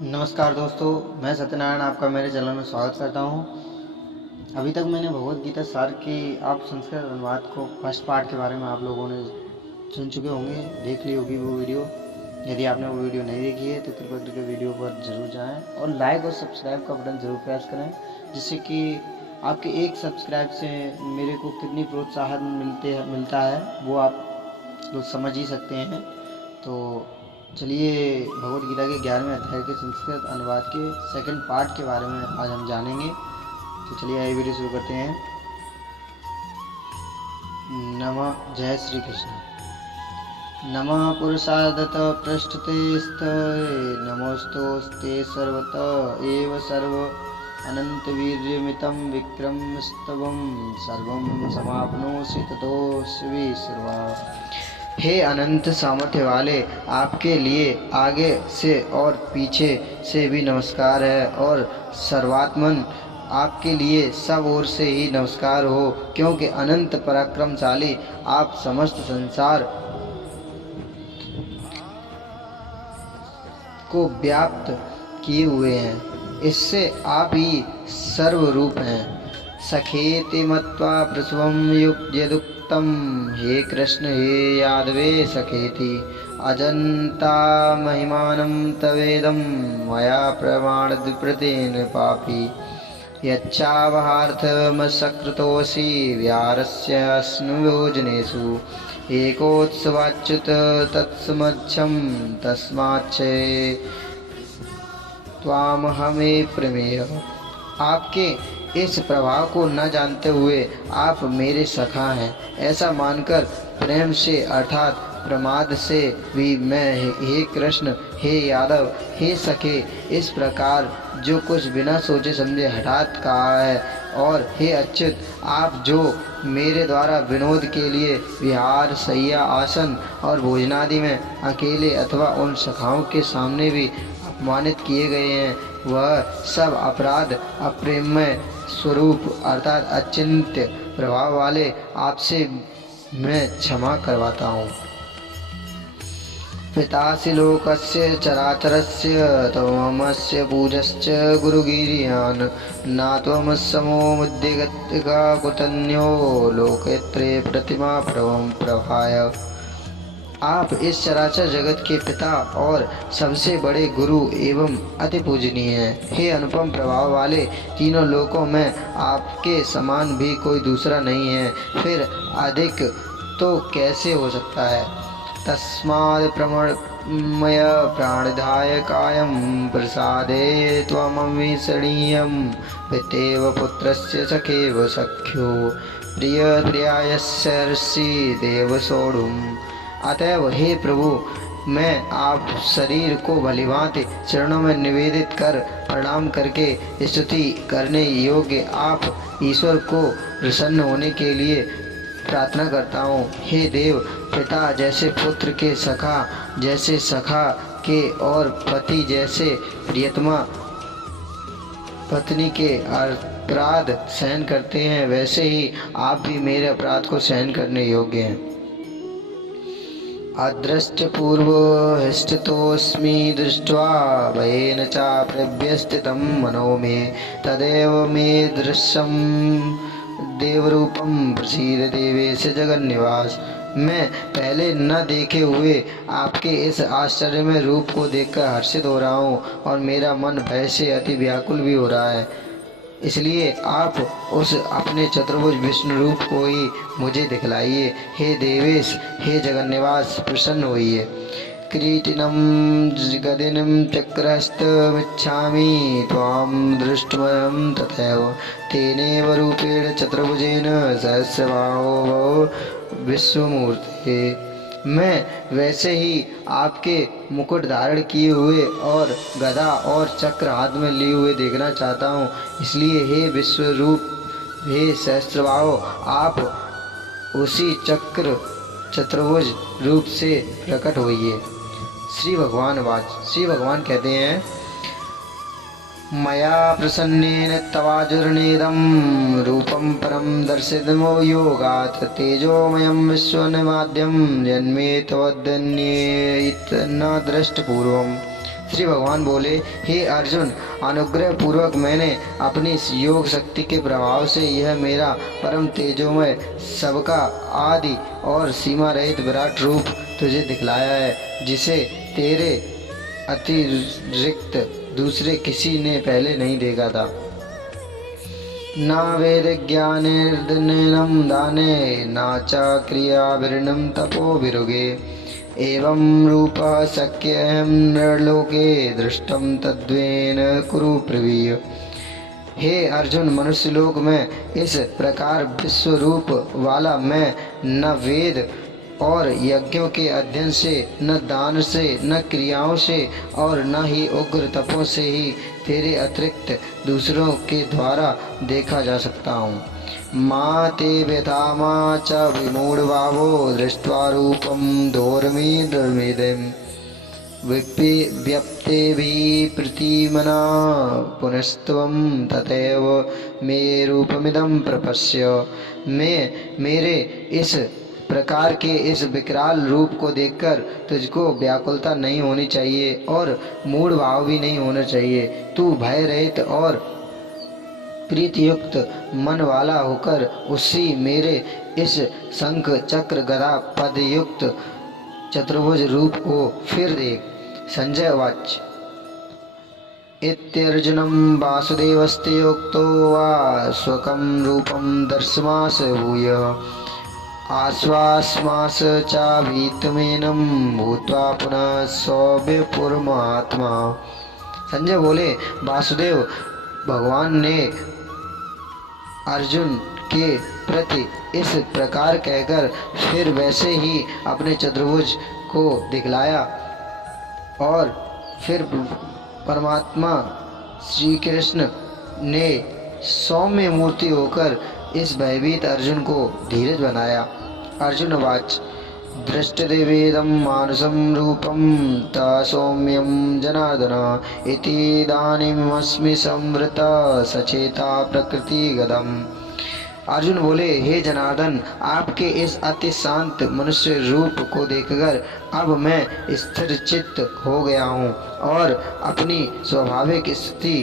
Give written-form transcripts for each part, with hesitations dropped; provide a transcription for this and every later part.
नमस्कार दोस्तों, मैं सत्यनारायण आपका मेरे चैनल में स्वागत करता हूं। अभी तक मैंने भगवद गीता सार की आप संस्कृत अनुवाद को फर्स्ट पार्ट के बारे में आप लोगों ने सुन चुके होंगे, देख ली होगी वो वीडियो। यदि आपने वो वीडियो नहीं देखी है तो कृपया करके वीडियो पर ज़रूर जाएं और लाइक और सब्सक्राइब का बटन ज़रूर प्रेस करें, जिससे कि आपके एक सब्सक्राइब से मेरे को कितनी प्रोत्साहन मिलता है वो आप लोग समझ ही सकते हैं। तो चलिए भगवद गीता के 11वें अध्याय के संस्कृत अनुवाद के सेकंड पार्ट के बारे में आज हम जानेंगे। तो चलिए ये वीडियो शुरू करते हैं। नमः। जय श्री कृष्ण। नमः पुरुषादत पृष्ठतेस्ते नमोस्तोस्ते सर्वत एव सर्व अनंतवीर्यमितं विक्रमस्तवं सर्वं समाप्नोषि ततोऽस्मि सर्वा। हे अनंत सामर्थ्य वाले, आपके लिए आगे से और पीछे से भी नमस्कार है और सर्वात्मन आपके लिए सब ओर से ही नमस्कार हो, क्योंकि अनंत पराक्रमशाली आप समस्त संसार को व्याप्त किए हुए हैं। इससे आप ही सर्वरूप हैं। सखेति मत्वा प्रसवं यदुक्तं हे कृष्ण हे यादवे सखेति अजंता महिमानं तवेदं मया प्रमाणद्विप्रतेन पापी यच्चावहार्थमसकृतोऽसि व्यारस्य स्नुयोजनेषु एकोत्सवाच्युत तत्समच्छं तस्माच्चे त्वामहमे प्रमेय। आपके इस प्रभाव को न जानते हुए आप मेरे सखा हैं, ऐसा मानकर प्रेम से अर्थात प्रमाद से भी मैं हे कृष्ण हे यादव हे सखे इस प्रकार जो कुछ बिना सोचे समझे हठात कहा है। और हे अच्युत, आप जो मेरे द्वारा विनोद के लिए विहार शैया आसन और भोजनादि में अकेले अथवा उन सखाओं के सामने भी अपमानित किए गए हैं, वह सब अपराध अप्रेमय स्वरूप अर्थात अचिंत्य प्रभाव वाले आपसे मैं क्षमा करवाता हूँ। पितासि लोकस्य चराचरस्य त्वमस्य पूजश्च गुरुगिरियान् न त्वमस्समो मुद्दिगतिका कुतन्यो लोकत्रे प्रतिमा प्रभं प्रभाय। आप इस चराचर जगत के पिता और सबसे बड़े गुरु एवं अति पूजनीय हैं। हे अनुपम प्रभाव वाले, तीनों लोकों में आपके समान भी कोई दूसरा नहीं है, फिर अधिक तो कैसे हो सकता है। तस्माद् प्रमय प्राणधाय कायं प्रसादे त्वमविस्मरणीयं पितेव पुत्रस्य सखेव सख्यो प्रियप्रियायस्यर्षि देव सोढुम्। अतएव हे प्रभु, मैं आप शरीर को भलीभांति चरणों में निवेदित कर प्रणाम करके स्तुति करने योग्य आप ईश्वर को प्रसन्न होने के लिए प्रार्थना करता हूँ। हे देव, पिता जैसे पुत्र के, सखा जैसे सखा के और पति जैसे प्रियतमा पत्नी के अपराध सहन करते हैं, वैसे ही आप भी मेरे अपराध को सहन करने योग्य हैं। अदृष्टपूर्व स्थितोऽस्मि दृष्ट्वा भयेन चाप्यस्थितं मनो मे तदेव मे दृश्यं देवरूपं प्रसीद देवेश जगन्निवास। मैं पहले न देखे हुए आपके इस आश्चर्यमय रूप को देखकर हर्षित हो रहा हूँ और मेरा मन भय से अति व्याकुल भी हो रहा है। इसलिए आप उस अपने चतुर्भुज विष्णु रूप को ही मुझे दिखलाइए। हे देवेश, हे जगन्निवास, प्रसन्न होइए। किरीटिनं गदिनं चक्रहस्तमिच्छामि त्वां दृष्टुमहं तथैव तेनैव रूपेण चतुर्भुजेन सहस्रबाहो भव विश्वमूर्ते। मैं वैसे ही आपके मुकुट धारण किए हुए और गदा और चक्र हाथ में लिए हुए देखना चाहता हूँ। इसलिए हे विश्वरूप, हे सहस्त्रबाहो, आप उसी चतुर्भुज रूप से प्रकट होइए। श्री भगवान कहते हैं, मया प्रसन्नेन तवाजुर्नेदं रूपं परं दर्शितमो योगात् तेजोमयं विश्वनिमाद्यं जन्मे त्वदन्ये न दृष्टपूर्वम्। श्री भगवान बोले, हे अर्जुन, अनुग्रह पूर्वक मैंने अपनी इस योग शक्ति के प्रभाव से यह मेरा परम तेजोमय, सबका आदि और सीमा रहित विराट रूप तुझे दिखलाया है, जिसे तेरे अतिरिक्त दूसरे किसी ने पहले नहीं देखा था। ना वेद ज्ञानेर्दनेनं दाने ना च क्रियाभिर्नं तपोभिरुगे एवं रूपः शक्यहं नरलोके दृष्टं तद्वेन कुरु प्रवीय। हे अर्जुन, मनुष्य लोक में इस प्रकार विश्व रूप वाला मैं न वेद और यज्ञों के अध्ययन से, न दान से, न क्रियाओं से और न ही उग्र तपों से ही तेरे अतिरिक्त दूसरों के द्वारा देखा जा सकता हूँ। मा ते व्यथा मा च विमूढभावो दृष्ट्वा रूपं धोर्मिर्मिदं व्यप्ते भी प्रतिमना पुनस्त्वं तथैव मे रूपमिदं प्रपश्य। मैं मेरे इस प्रकार के इस विकराल रूप को देखकर तुझको व्याकुलता नहीं होनी चाहिए और मूढ़ भाव भी नहीं होना चाहिए। तू भय रहित और प्रीतियुक्त मन वाला होकर उसी मेरे इस शंख चक्र गदा पद युक्त चतुर्भुज रूप को फिर देख। संजय वाच इत्यर्जुनं वासुदेवस्ते उक्तो वा स्वकं रूपं दर्शमास भूयः आश्वासमास चाभीतमेनं भूत्वा पुनः सौम्यपुरमात्मा। संजय बोले, वासुदेव भगवान ने अर्जुन के प्रति इस प्रकार कहकर फिर वैसे ही अपने चतुर्भुज को दिखलाया और फिर परमात्मा श्री कृष्ण ने सौम्य मूर्ति होकर इस भयभीत अर्जुन को धीरज बनाया। अर्जुन वाच दृष्टदेवेदं मानुषं रूपं ता सौम्यं जनार्दन इतीदानीमस्मि संवृत सचेता प्रकृति गदम। अर्जुन बोले, हे जनार्दन, आपके इस अति शांत मनुष्य रूप को देखकर अब मैं स्थिर चित्त हो गया हूँ और अपनी स्वाभाविक स्थिति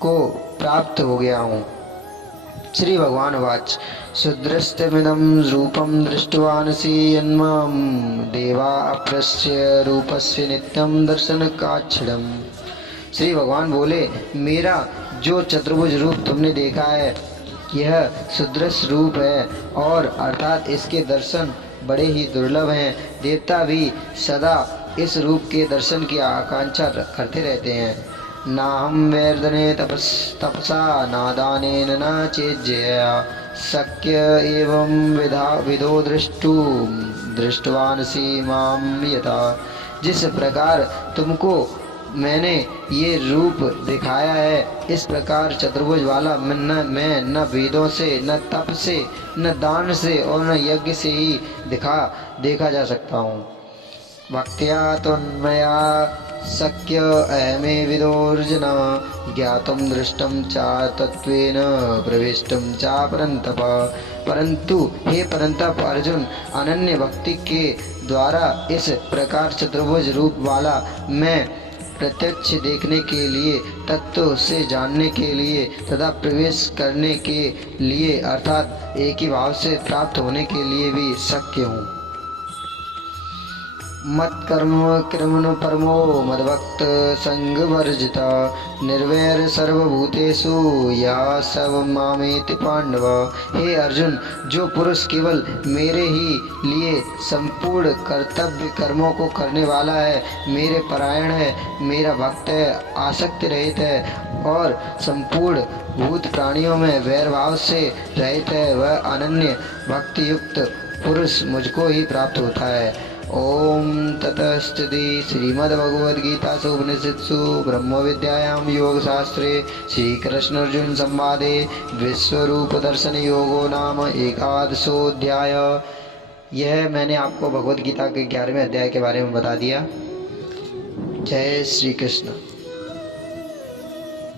को प्राप्त हो गया हूँ। श्री भगवान वाच सुदृष्टमिदं रूपं दृष्ट्वानसि यन्मां देवा अप्रस्य रूपस्य नित्यं दर्शनकाक्षिणम्। श्री भगवान बोले, मेरा जो चतुर्भुज रूप तुमने देखा है यह सुदृष्ट रूप है और अर्थात इसके दर्शन बड़े ही दुर्लभ हैं। देवता भी सदा इस रूप के दर्शन की आकांक्षा करते रहते हैं। ना हम वैर्दने तपसा ना दानेन न चेज्जया शक्य एवं विधो दृष्टवानसि माम यथा। जिस प्रकार तुमको मैंने ये रूप दिखाया है, इस प्रकार चतुर्भुज वाला मैं न वेदों से, न तप से, न दान से और न यज्ञ से ही देखा जा सकता हूँ। भक्त्या त्वन्मया शक्य अहमे विदोर्जुन ज्ञातुं दृष्टं च तत्त्वेन प्रविष्टं च परन्तप। परंतु हे परंतप अर्जुन, अनन्य भक्ति के द्वारा इस प्रकार चतुर्भुज रूप वाला मैं प्रत्यक्ष देखने के लिए, तत्व से जानने के लिए तथा प्रवेश करने के लिए अर्थात एक ही भाव से प्राप्त होने के लिए भी शक्य हूँ। मत कर्म कृमनु परमो मद्भक्त संग वर्जिता निर्वैर सर्वभूतेषु या सब मामेति पांडव। हे अर्जुन, जो पुरुष केवल मेरे ही लिए संपूर्ण कर्तव्य कर्मों को करने वाला है, मेरे परायण है, मेरा भक्त है, आसक्ति रहित है और संपूर्ण भूत प्राणियों में वैर भाव से रहित है, वह अनन्य भक्ति युक्त पुरुष मुझको ही प्राप्त होता है। ओम ततस्थिति। श्रीमद्भगवद्गीतासु उपनिषत्सु ब्रह्म विद्यायां योगशास्त्रे श्रीकृष्ण अर्जुन संवादे विश्वरूप दर्शन योगो नाम 11वाध्याय। यह मैंने आपको भगवद गीता के 11वें अध्याय के बारे में बता दिया। जय श्री कृष्ण।